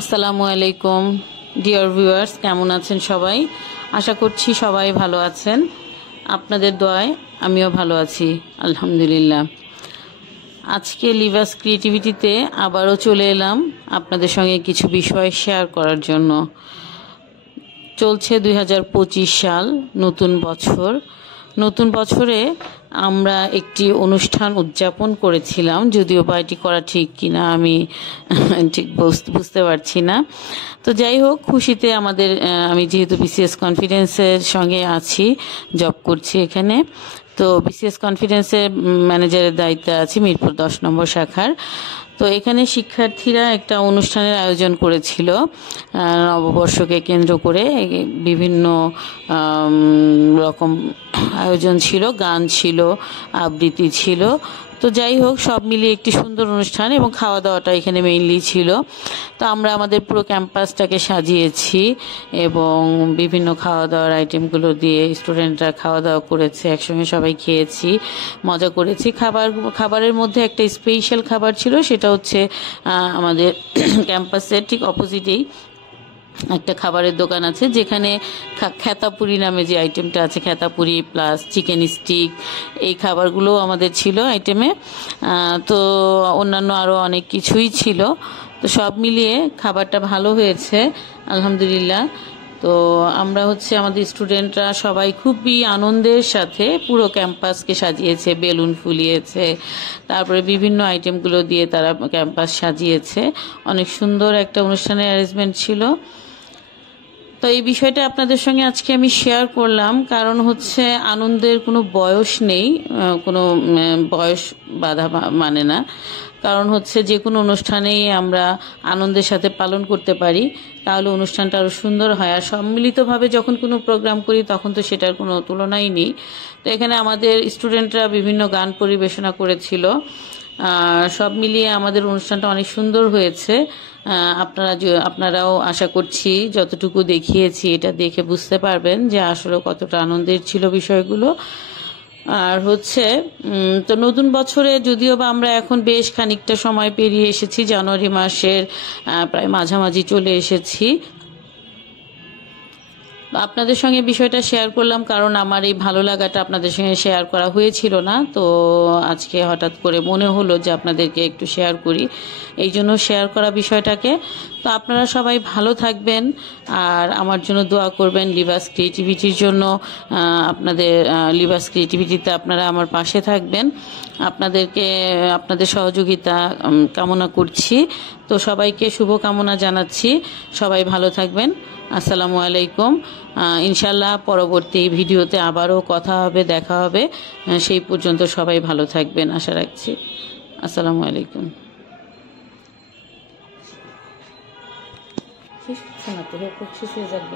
আসসালামু আলাইকুম dear viewers, কেমন আছেন সবাই? আশা করছি সবাই ভালো আছেন। আপনাদের দোয়ায় আমিও ভালো আছি, আলহামদুলিল্লাহ। আজকে লিভাস ক্রিয়েটিভিটিতে আবারও চলে এলাম আপনাদের সঙ্গে কিছু বিষয় শেয়ার করার জন্য। চলছে 2025 সাল, নতুন বছর। নতুন বছরে আমরা একটি অনুষ্ঠান উদযাপন করেছিলাম, যদিও বা এটি করা ঠিক কিনা আমি ঠিক বুঝতে পারছি না। তো যাই হোক, খুশিতে আমি যেহেতু বিসিএস কনফিডেন্সের সঙ্গে আছি, জব করছি এখানে, তো বিসিএস কনফিডেন্সের ম্যানেজারের দায়িত্বে আছি মিরপুর 10 নম্বর শাখার। তো এখানে শিক্ষার্থীরা একটা অনুষ্ঠানের আয়োজন করেছিল নববর্ষকে কেন্দ্র করে। বিভিন্ন রকম আয়োজন ছিল, গান ছিল, আবৃত্তি ছিল। তো যাই হোক, সব মিলিয়ে একটি সুন্দর অনুষ্ঠান, এবং খাওয়া দাওয়াটা এখানে মেইনলি ছিল। তো আমরা আমাদের পুরো ক্যাম্পাসটাকে সাজিয়েছি এবং বিভিন্ন খাওয়া দাওয়ার আইটেমগুলো দিয়ে স্টুডেন্টরা খাওয়া দাওয়া করেছে, একসঙ্গে সবাই খেয়েছি, মজা করেছি। খাবারের মধ্যে একটা স্পেশাল খাবার ছিল, সেটা হচ্ছে আমাদের ক্যাম্পাসের ঠিক অপোজিটেই একটা খাবারের দোকান আছে, যেখানে খেতাপুরি নামে যে আইটেমটা আছে, খেতাপুরি প্লাস চিকেন স্টিক, এই খাবারগুলো আমাদের ছিল আইটেমে। তো অন্যান্য আরও অনেক কিছুই ছিল। তো সব মিলিয়ে খাবারটা ভালো হয়েছে, আলহামদুলিল্লাহ। তো আমরা আমাদের স্টুডেন্টরা সবাই খুবই আনন্দের সাথে পুরো ক্যাম্পাসকে সাজিয়েছে, বেলুন ফুলিয়েছে, তারপরে বিভিন্ন আইটেমগুলো দিয়ে তারা ক্যাম্পাস সাজিয়েছে। অনেক সুন্দর একটা অনুষ্ঠানের অ্যারেঞ্জমেন্ট ছিল। তো এই বিষয়টা আপনাদের সঙ্গে আজকে আমি শেয়ার করলাম, কারণ আনন্দের কোনো বয়স নেই, কোনো বয়স বাধা মানে না। কারণ যে কোনো অনুষ্ঠানেই আমরা আনন্দের সাথে পালন করতে পারি, তাহলে অনুষ্ঠানটা আরও সুন্দর হয়। আর সম্মিলিতভাবে যখন কোনো প্রোগ্রাম করি, তখন তো সেটার কোনো তুলনাই নেই। তো এখানে আমাদের স্টুডেন্টরা বিভিন্ন গান পরিবেশনা করেছিল। সব মিলিয়ে আমাদের অনুষ্ঠানটা অনেক সুন্দর হয়েছে। আপনারাও আশা করছি যতটুকু দেখিয়েছি, এটা দেখে বুঝতে পারবেন যে আসলে কতটা আনন্দের ছিল বিষয়গুলো। আর তো নতুন বছরে যদিও বা আমরা এখন বেশ খানিকটা সময় পেরিয়ে এসেছি, জানুয়ারি মাসের প্রায় মাঝামাঝি চলে এসেছি। আপনাদের সঙ্গে বিষয়টা শেয়ার করলাম, কারণ আমার এই ভালো লাগাটা আপনাদের সঙ্গে শেয়ার করা হয়েছিল না। তো আজকে হঠাৎ করে মনে হলো যে আপনাদেরকে একটু শেয়ার করি, এই জন্য শেয়ার করা বিষয়টাকে। তো আপনারা সবাই ভালো থাকবেন আর আমার জন্য দোয়া করবেন, লিভাস ক্রিয়েটিভিটির জন্য। লিভাস ক্রিয়েটিভিটিতে আপনারা আমার পাশে থাকবেন, আপনাদের সহযোগিতা কামনা করছি। তো সবাইকে শুভকামনা জানাচ্ছি, সবাই ভালো থাকবেন। আসসালামু আলাইকুম। ইনশাল্লাহ পরবর্তী ভিডিওতে আবারও কথা হবে, দেখা হবে। সেই পর্যন্ত সবাই ভালো থাকবেন আশা রাখছি। আসসালামু আলাইকুম। শেষ হচ্ছে না তো, শেষ হয়ে যাবে।